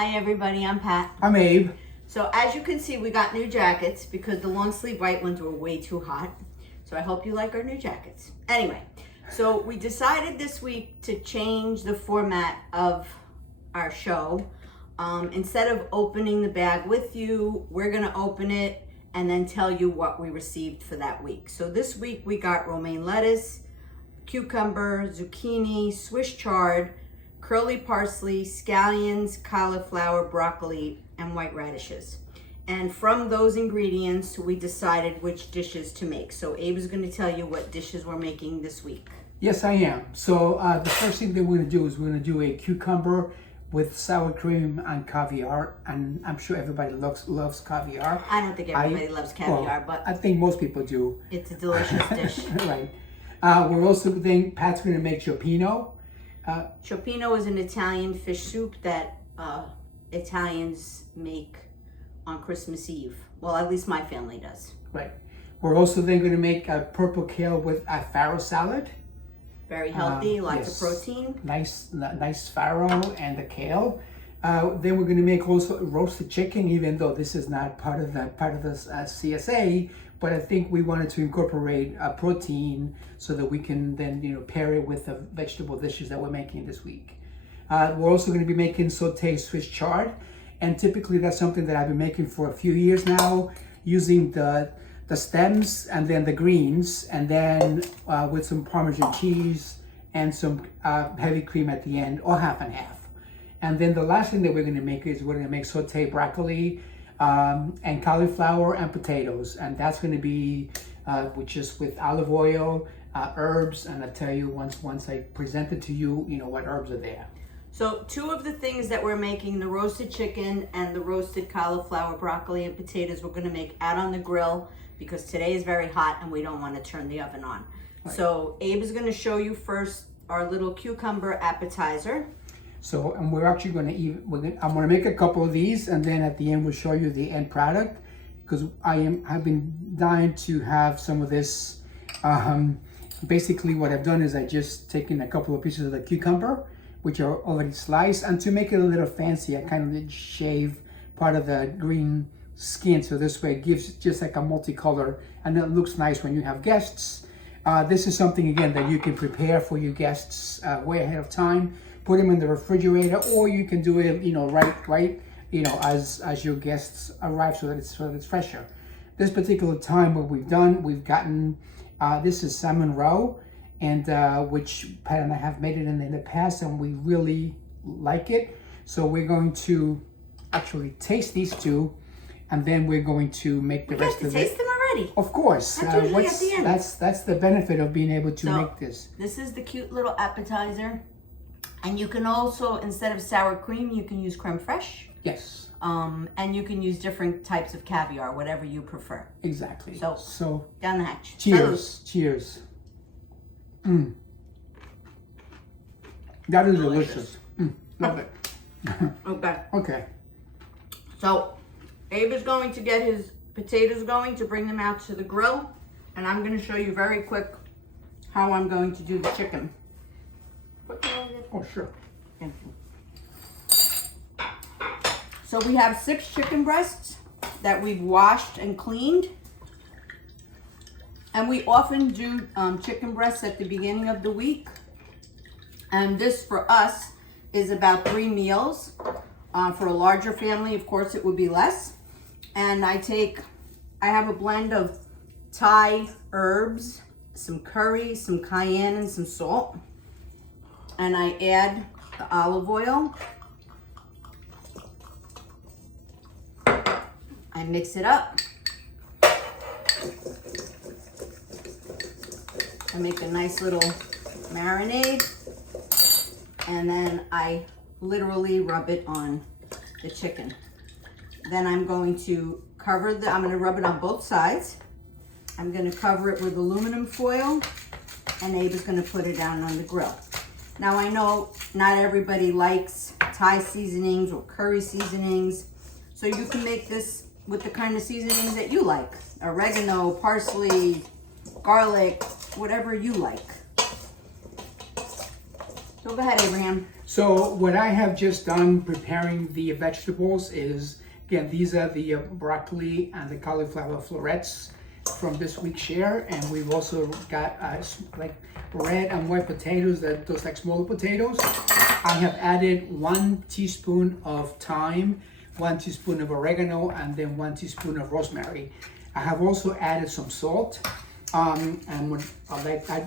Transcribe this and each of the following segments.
Hi everybody, I'm Pat. I'm Abe. So as you can see, we got new jackets because the long sleeve white ones were way too hot. So I hope you like our new jackets. Anyway, so we decided this week to change the format of our show. Instead of opening the bag with you, we're gonna open it and then tell you what we received for that week. So this week we got romaine lettuce, cucumber, zucchini, Swiss chard, curly parsley, scallions, cauliflower, broccoli, and white radishes. And from those ingredients, we decided which dishes to make. So Abe is going to tell you what dishes we're making this week. Yes, I am. So the first thing that we're going to do is we're going to do a cucumber with sour cream and caviar. And I'm sure everybody loves caviar. I don't think everybody loves caviar, but I think most people do. It's a delicious dish. Right. We're also thinking Pat's going to make cioppino. Cioppino is an Italian fish soup that Italians make on Christmas Eve. Well, at least my family does. Right. We're also then going to make a purple kale with a farro salad. Very healthy, lots yes. of protein. Nice farro and the kale. Then we're going to make also roasted chicken, even though this is not part of the CSA. But I think we wanted to incorporate protein so that we can then pair it with the vegetable dishes that we're making this week. We're also going to be making sauteed Swiss chard, and typically that's something that I've been making for a few years now, using the stems and then the greens, and then with some Parmesan cheese and some heavy cream at the end, or half and half. And then the last thing that we're going to make is we're going to make sauteed broccoli and cauliflower and potatoes, and that's going to be with olive oil, herbs, and I'll tell you once I present it to you, what herbs are there. So two of the things that we're making, the roasted chicken and the roasted cauliflower, broccoli, and potatoes, we're going to make out on the grill because today is very hot and we don't want to turn the oven on. Right. So Abe is going to show you first our little cucumber appetizer. So, and we're actually going to I'm going to make a couple of these, and then at the end we'll show you the end product, because I've been dying to have some of this. Basically, what I've done is I just taken a couple of pieces of the cucumber, which are already sliced, and to make it a little fancy, I kind of shave part of the green skin, so this way it gives just like a multicolor, and it looks nice when you have guests. This is something again that you can prepare for your guests way ahead of time. Put them in the refrigerator, or you can do it, right, as your guests arrive, so that it's fresher. This particular time, what we've gotten, this is salmon roe, and which Pat and I have made it in the past, and we really like it. So we're going to actually taste these two, and then we're going to make the rest of it. Taste them already. Of course. That's usually at the end. That's the benefit of being able to make this. This is the cute little appetizer. And you can also, instead of sour cream, you can use creme fraiche. Yes. And you can use different types of caviar, whatever you prefer. Exactly. So down the hatch. Cheers. Salud. Cheers. That is delicious. Love it. Okay. Okay. So Abe is going to get his potatoes going to bring them out to the grill. And I'm going to show you very quick how I'm going to do the chicken. Oh, sure. Thank you. So we have 6 chicken breasts that we've washed and cleaned. And we often do chicken breasts at the beginning of the week. And this for us is about 3 meals. For a larger family, of course, it would be less. And I have a blend of Thai herbs, some curry, some cayenne, and some salt. And I add the olive oil. I mix it up. I make a nice little marinade. And then I literally rub it on the chicken. Then I'm going to I'm going to rub it on both sides. I'm going to cover it with aluminum foil. And Abe is going to put it down on the grill. Now I know not everybody likes Thai seasonings or curry seasonings, so you can make this with the kind of seasonings that you like. Oregano, parsley, garlic, whatever you like. So go ahead, Abraham. So what I have just done preparing the vegetables is, again, these are the broccoli and the cauliflower florets from this week's share, and we've also got like red and white potatoes, those like smaller potatoes. I have added 1 teaspoon of thyme, 1 teaspoon of oregano, and then 1 teaspoon of rosemary. I have also added some salt. And when, I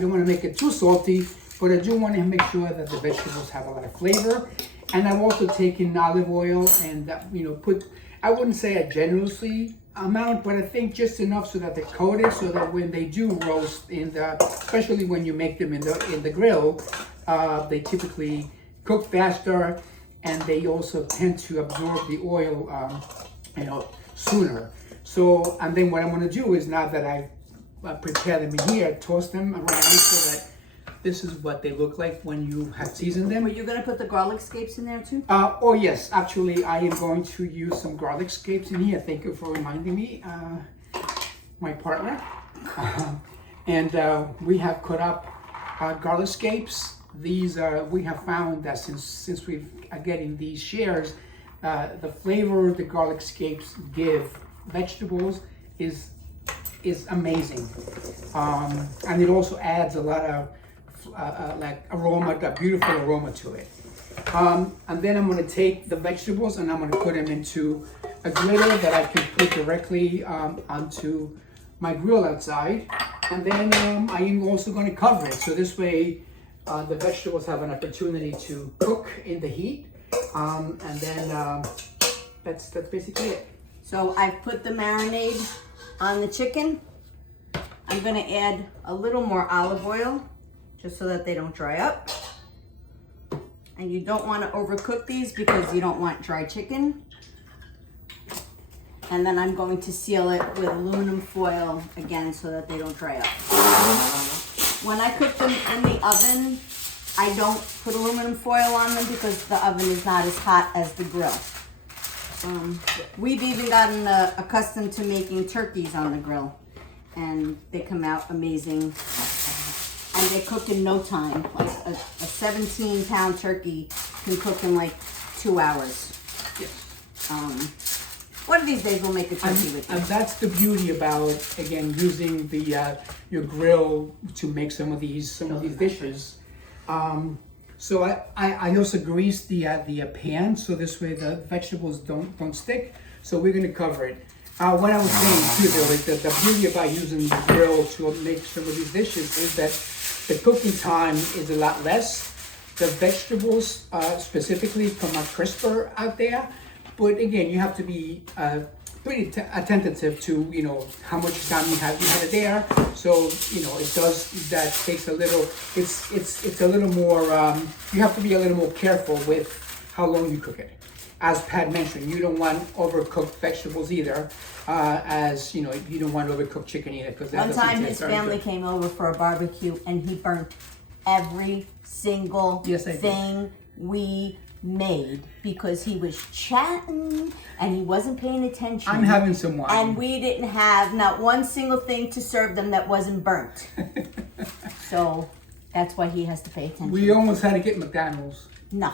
don't want to make it too salty, but I do want to make sure that the vegetables have a lot of flavor. And I've also taken olive oil and put, I wouldn't say a generously amount, but I think just enough so that they're coated, so that when they do roast especially when you make them in the grill, they typically cook faster, and they also tend to absorb the oil, sooner. So, and then what I'm going to do is, now that I've prepared them here, toast them around so that this is what they look like when you have seasoned them. Are you gonna put the garlic scapes in there too? Oh yes, actually I am going to use some garlic scapes in here. Thank you for reminding me, my partner. And we have cut up garlic scapes. These are, we have found that since we are getting these shares, the flavor the garlic scapes give vegetables is amazing. And it also adds a lot of like aroma, a beautiful aroma to it. And then I'm going to take the vegetables and I'm going to put them into a griddle that I can put directly onto my grill outside. And then I am also going to cover it, so this way the vegetables have an opportunity to cook in the heat. And then that's basically it. So I've put the marinade on the chicken. I'm gonna add a little more olive oil just so that they don't dry up. And you don't want to overcook these because you don't want dry chicken. And then I'm going to seal it with aluminum foil again so that they don't dry up. When I cook them in the oven, I don't put aluminum foil on them because the oven is not as hot as the grill. We've even gotten accustomed to making turkeys on the grill, and they come out amazing. And they cook in no time. Like a 17-pound turkey can cook in like 2 hours. One of these days we'll make a turkey with you. And that's the beauty about, again, using the your grill to make some of these dishes. So I also grease the pan, so this way the vegetables don't stick. So we're going to cover it. What I was saying too, though, is that the beauty about using the grill to make some of these dishes is that the cooking time is a lot less. The vegetables specifically come out crisper out there. But again, you have to be pretty attentive to, how much time you have it there. So, that takes a little, it's a little more, you have to be a little more careful with how long you cook it. As Pat mentioned, you don't want overcooked vegetables either, you don't want overcooked chicken either. Because one time his family came over for a barbecue and he burnt every single thing we made because he was chatting and he wasn't paying attention. I'm having some wine. And we didn't have not one single thing to serve them that wasn't burnt. So that's why he has to pay attention. We almost had to get McDonald's. No.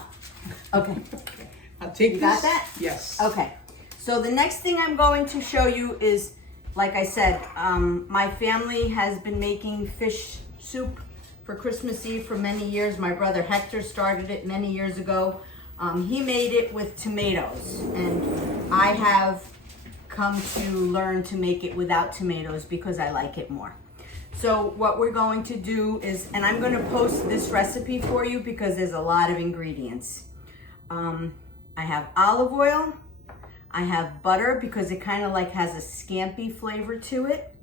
Okay. I'll take You this. got that? Yes. Okay. So the next thing I'm going to show you is, like I said, my family has been making fish soup for Christmas Eve for many years. My brother Hector started it many years ago. He made it with tomatoes, and I have come to learn to make it without tomatoes because I like it more. So what we're going to do is, and I'm going to post this recipe for you because there's a lot of ingredients. I have olive oil, I have butter because it kind of like has a scampi flavor to it,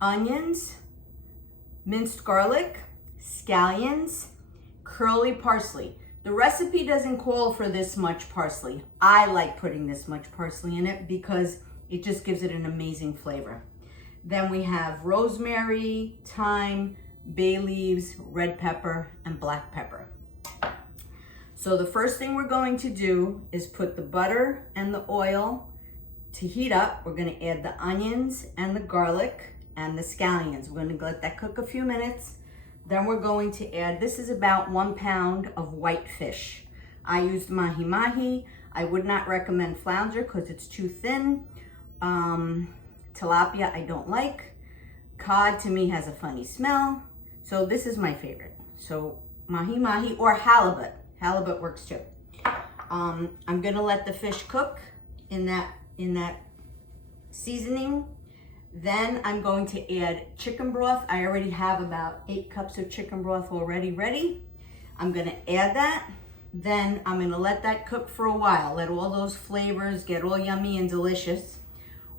onions, minced garlic, scallions, curly parsley. The recipe doesn't call for this much parsley. I like putting this much parsley in it because it just gives it an amazing flavor. Then we have rosemary, thyme, bay leaves, red pepper, and black pepper. So the first thing we're going to do is put the butter and the oil to heat up. We're going to add the onions and the garlic and the scallions. We're going to let that cook a few minutes. Then we're going to add, this is about 1 pound of white fish. I used mahi-mahi. I would not recommend flounder because it's too thin. Tilapia I don't like. Cod to me has a funny smell. So this is my favorite. So mahi-mahi or halibut. Halibut works too. I'm gonna let the fish cook in that seasoning. Then I'm going to add chicken broth. I already have about 8 cups of chicken broth already ready. I'm gonna add that. Then I'm gonna let that cook for a while. Let all those flavors get all yummy and delicious.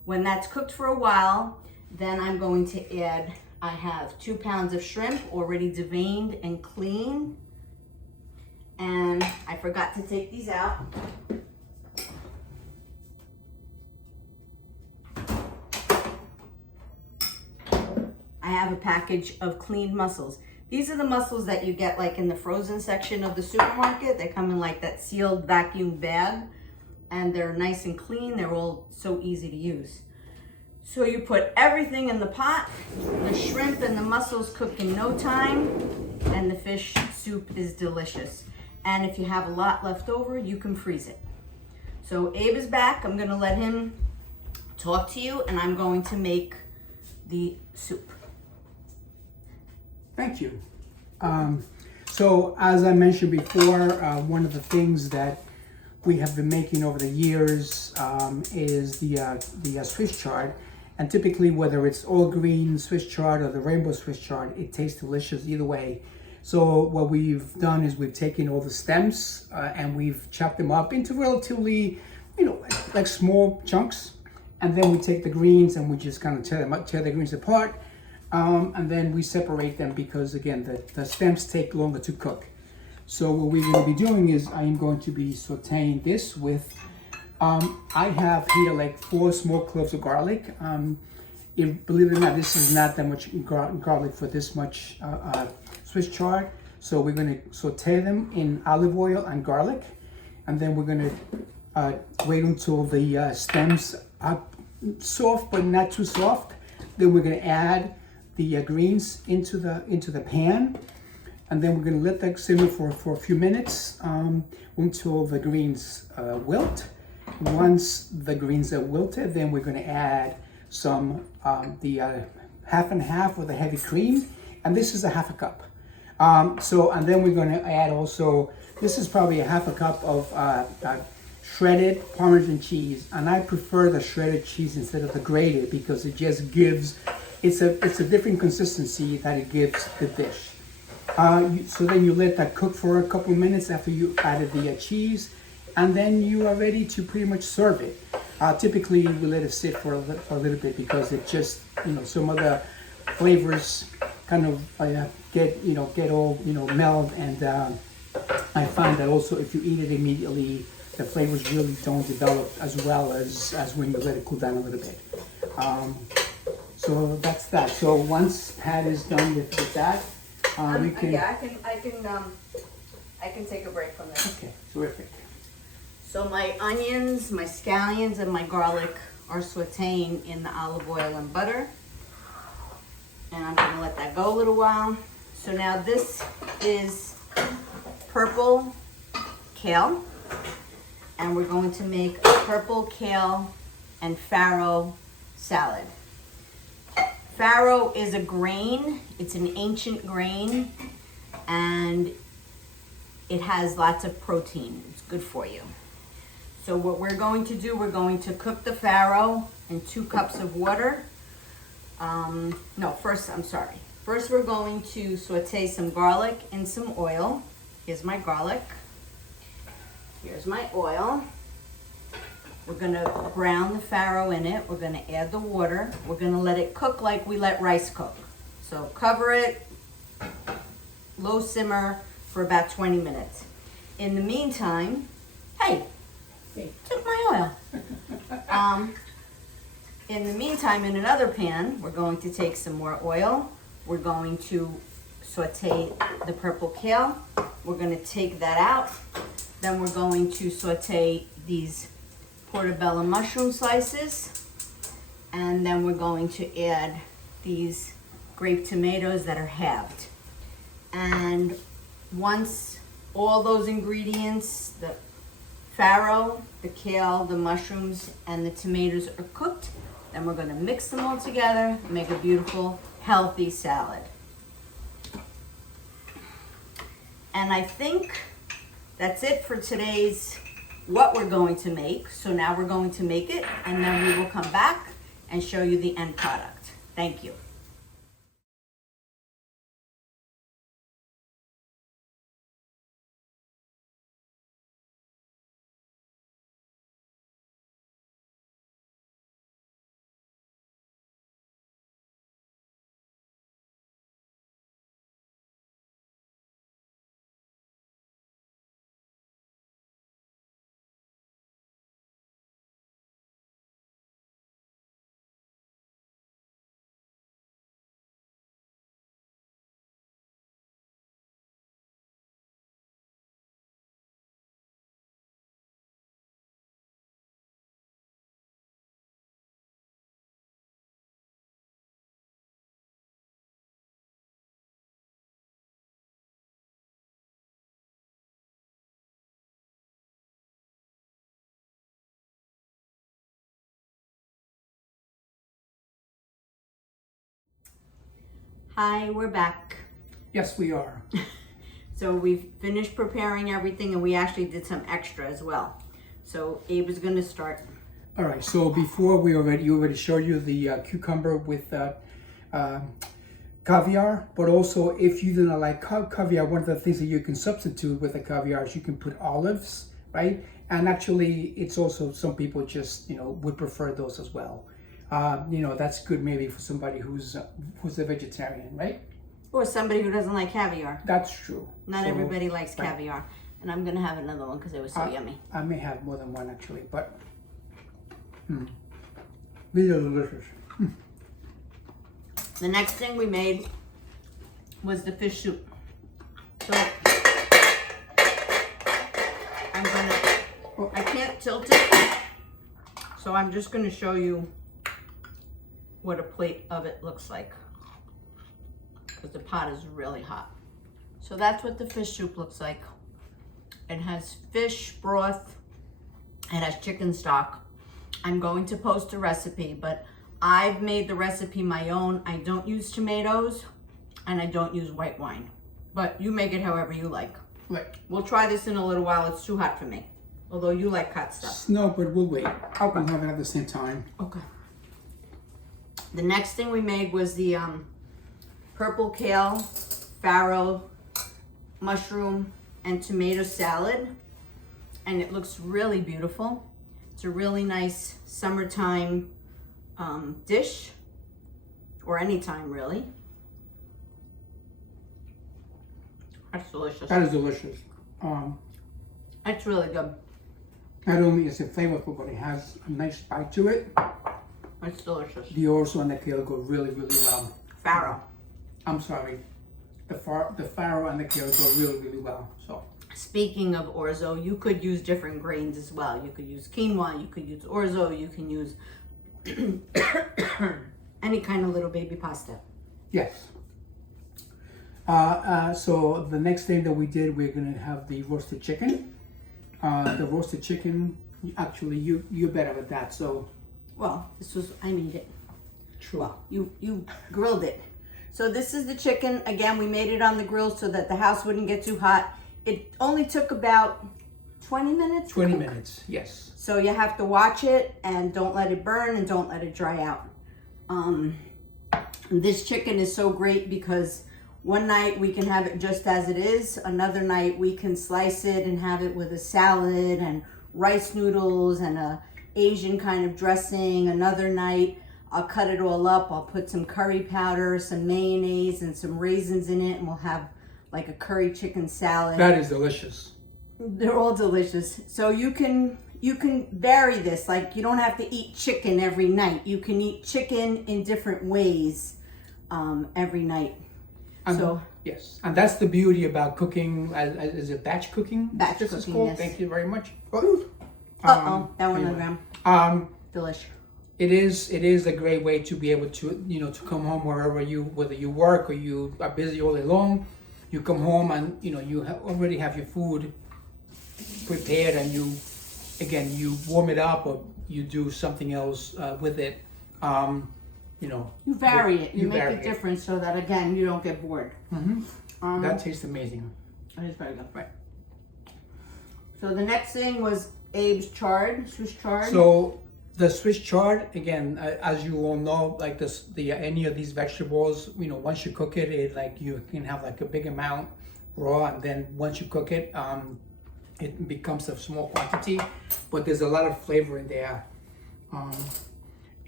When that's cooked for a while, then I'm going to add, I have 2 pounds of shrimp already deveined and clean. And I forgot to take these out. I have a package of cleaned mussels. These are the mussels that you get like in the frozen section of the supermarket. They come in like that sealed vacuum bag, and they're nice and clean. They're all so easy to use. So you put everything in the pot. The shrimp and the mussels cook in no time, and the fish soup is delicious. And if you have a lot left over, you can freeze it. So Abe is back. I'm gonna let him talk to you, and I'm going to make the soup. Thank you. So as I mentioned before, one of the things that we have been making over the years is the Swiss chard. And typically, whether it's all green Swiss chard or the rainbow Swiss chard, it tastes delicious either way. So what we've done is we've taken all the stems and we've chopped them up into relatively, like small chunks. And then we take the greens and we just kind of tear the greens apart. And then we separate them because, again, the stems take longer to cook. So what we're going to be doing is I am going to be sauteing this with, I have here like 4 small cloves of garlic. Believe it or not, this is not that much garlic for this much Swiss chard. So we're going to saute them in olive oil and garlic. And then we're going to wait until the stems are soft but not too soft. Then we're going to add the greens into the pan, and then we're going to let that simmer for a few minutes until the greens wilt. Once the greens are wilted, then we're going to add some half and half of the heavy cream, and this is a half a cup. And then we're going to add also, this is probably a half a cup of shredded Parmesan cheese, and I prefer the shredded cheese instead of the grated because it just gives, it's a different consistency that it gives the dish. So then you let that cook for a couple of minutes after you added the cheese, and then you are ready to pretty much serve it. Typically we let it sit for a little bit because it just, some of the flavors kind of get all meld, and I find that also if you eat it immediately, the flavors really don't develop as well as when you let it cool down a little bit. So that's that. So once Pat is done with that, we can. Yeah, I can take a break from this. Okay, terrific. So my onions, my scallions, and my garlic are sauteing in the olive oil and butter, and I'm gonna let that go a little while. So now this is purple kale, and we're going to make a purple kale and farro salad. Farro is a grain. It's an ancient grain, and it has lots of protein. It's good for you. So what we're going to do, we're going to cook the farro in 2 cups of water. First we're going to saute some garlic in some oil. Here's my garlic. Here's my oil. We're gonna brown the farro in it. We're gonna add the water. We're gonna let it cook like we let rice cook. So cover it, low simmer for about 20 minutes. In the meantime, hey, took my oil. In the meantime, in another pan, we're going to take some more oil. We're going to saute the purple kale. We're gonna take that out. Then we're going to saute these portobello mushroom slices, and then we're going to add these grape tomatoes that are halved. And once all those ingredients, the farro, the kale, the mushrooms, and the tomatoes are cooked, then we're gonna mix them all together and make a beautiful, healthy salad. And I think that's it for today's what we're going to make. So now we're going to make it, and then we will come back and show you the end product. Thank you. Hi, we're back. Yes, we are. So we've finished preparing everything, and we actually did some extra as well. So Abe is gonna start. All right, so before you already showed you the cucumber with caviar, but also if you do not like caviar, one of the things that you can substitute with the caviar is you can put olives, right? And actually, it's also, some people just, would prefer those as well. That's good maybe for somebody who's a vegetarian, right? Or somebody who doesn't like caviar. That's true. Not So, everybody likes right. caviar. And I'm gonna have another one because it was so yummy. I may have more than one actually, but these are delicious. The next thing we made was the fish soup. So I can't tilt it, so I'm just gonna show you what a plate of it looks like, because the pot is really hot. So that's what the fish soup looks like. It has fish broth, it has chicken stock. I'm going to post a recipe, but I've made the recipe my own. I don't use tomatoes and I don't use white wine, but you make it however you like. Right. We'll try this in a little while. It's too hot for me, although you like hot stuff. No, but we'll wait. We'll have it at the same time. Okay. The next thing we made was the purple kale, farro, mushroom, and tomato salad. And it looks really beautiful. It's a really nice summertime dish, or anytime really. That's delicious. That is delicious. It's really good. Not only is it flavorful, but it has a nice bite to it. It's delicious. The orzo and the kale go really, really well. Farro. I'm sorry. The farro and the kale go really, really well. So. Speaking of orzo, you could use different grains as well. You could use quinoa, you could use orzo, you can use any kind of little baby pasta. Yes. So the next thing that we did, we're gonna have the roasted chicken. The roasted chicken, actually, you're better at that. So. Well, I made it. True. Well, you grilled it. So this is the chicken. Again, we made it on the grill so that the house wouldn't get too hot. It only took about 20 minutes. 20 minutes, yes. So you have to watch it and don't let it burn and don't let it dry out. This chicken is so great because one night we can have it just as it is. Another night we can slice it and have it with a salad and rice noodles and a Asian kind of dressing. Another night I'll cut it all up. I'll put some curry powder, some mayonnaise, and some raisins in it, and we'll have like a curry chicken salad. That is delicious. They're all delicious. So you can vary this. Like, you don't have to eat chicken every night. You can eat chicken in different ways every night. So yes, and that's the beauty about cooking. Is it batch cooking? Batch this is cooking, called? yes. Thank you very much. That one anyway. gram. Delish. It is a great way to be able to to come home whether you work or you are busy all day long, you come home and you already have your food prepared, and you warm it up or you do something else with it. You vary it. You make vary it different so that again you don't get bored. That tastes amazing. That is very good. Right. So the next thing was Abe's chard, Swiss chard. So the Swiss chard, again, as you all know, like any of these vegetables, once you cook it, like you can have like a big amount raw, and then once you cook it, it becomes a small quantity, but there's a lot of flavor in there,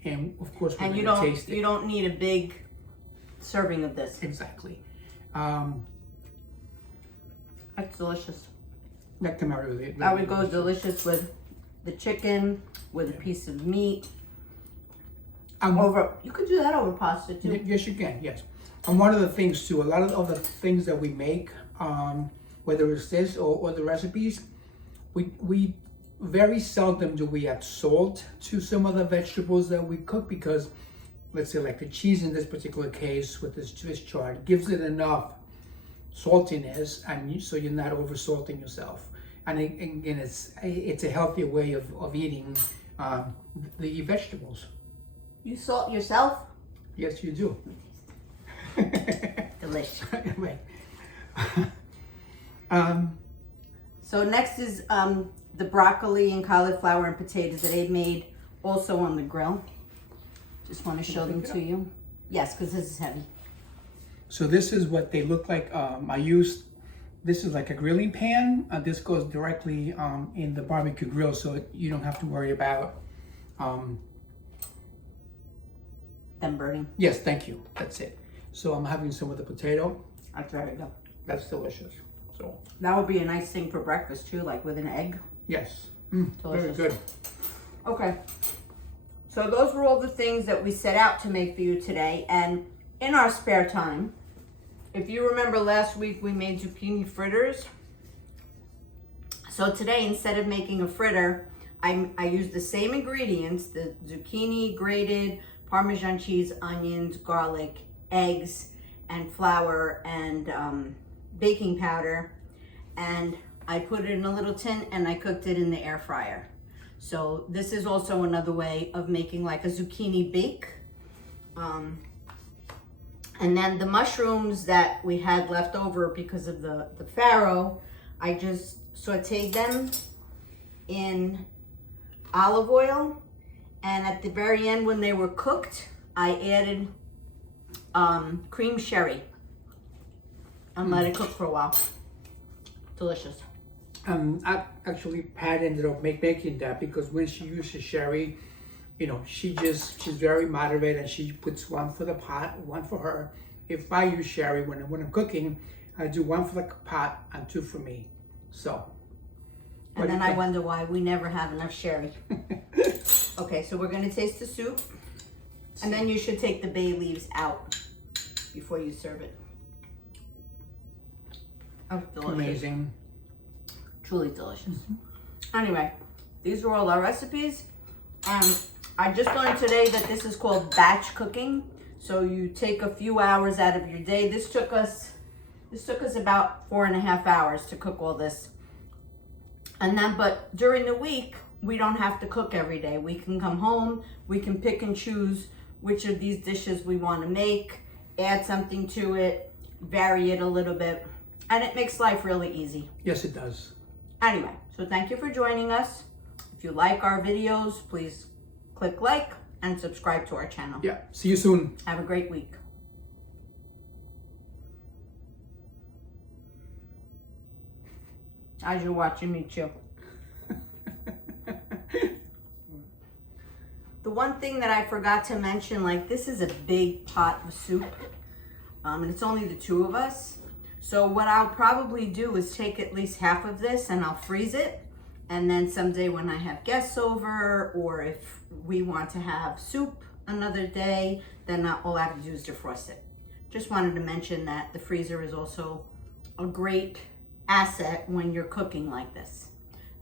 and of course we're and gonna taste it. You don't need a big serving of this. Exactly. That's delicious. That came out really, That would go delicious with the chicken, with a piece of meat. You could do that over pasta too. Yes, you can. Yes, and one of the things too, a lot of the things that we make, whether it's this or the recipes, we very seldom do we add salt to some of the vegetables that we cook, because let's say like the cheese in this particular case with this Swiss chard gives it enough saltiness, and so you're not over salting yourself. And again, it's a healthier way of eating the vegetables. You salt yourself? Yes, you do. Delicious. Right. So next is the broccoli and cauliflower and potatoes that Abe made, also on the grill. Just want to show them to you. Yes, because this is heavy. So this is what they look like. This is like a grilling pan. This goes directly in the barbecue grill, so you don't have to worry about Them burning. yes, thank you. That's it. So I'm having some of the potato. That's very good. That's delicious. So That would be a nice thing for breakfast too, like with an egg. yes, very Delicious. good. Okay. So those were all the things that we set out to make for you today. And in our spare time, if you remember last week, we made zucchini fritters. So today, instead of making a fritter, I used the same ingredients, the zucchini, grated, Parmesan cheese, onions, garlic, eggs, and flour, and baking powder. And I put it in a little tin and I cooked it in the air fryer. So this is also another way of making like a zucchini bake. And then the mushrooms that we had left over because of the farro, I just sauteed them in olive oil. And at the very end, when they were cooked, I added cream sherry and let it cook for a while. Delicious. Actually, Pat ended up making that because when she uses sherry, she's very moderate, and she puts one for the pot, one for her. If I use sherry when I'm cooking, I do one for the pot and two for me. So. And then I wonder why we never have enough sherry. Okay, so we're gonna taste the soup, and then you should take the bay leaves out before you serve it. Oh, delicious. Amazing. Truly delicious. Anyway, these are all our recipes. I just learned today that this is called batch cooking. So you take a few hours out of your day. This took us about 4.5 hours to cook all this. And then, but during the week, we don't have to cook every day. We can come home, we can pick and choose which of these dishes we want to make, add something to it, vary it a little bit, and it makes life really easy. Yes, it does. Anyway, so thank you for joining us. If you like our videos, please click like and subscribe to our channel. Yeah, see you soon. Have a great week. As you're watching me chew. The one thing that I forgot to mention, like this is a big pot of soup, and it's only the two of us. So what I'll probably do is take at least half of this and I'll freeze it. And then someday when I have guests over, or if we want to have soup another day, then all I have to do is defrost it. Just wanted to mention that the freezer is also a great asset when you're cooking like this.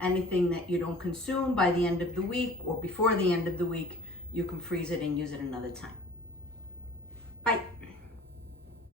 Anything that you don't consume by the end of the week or before the end of the week, you can freeze it and use it another time. Bye.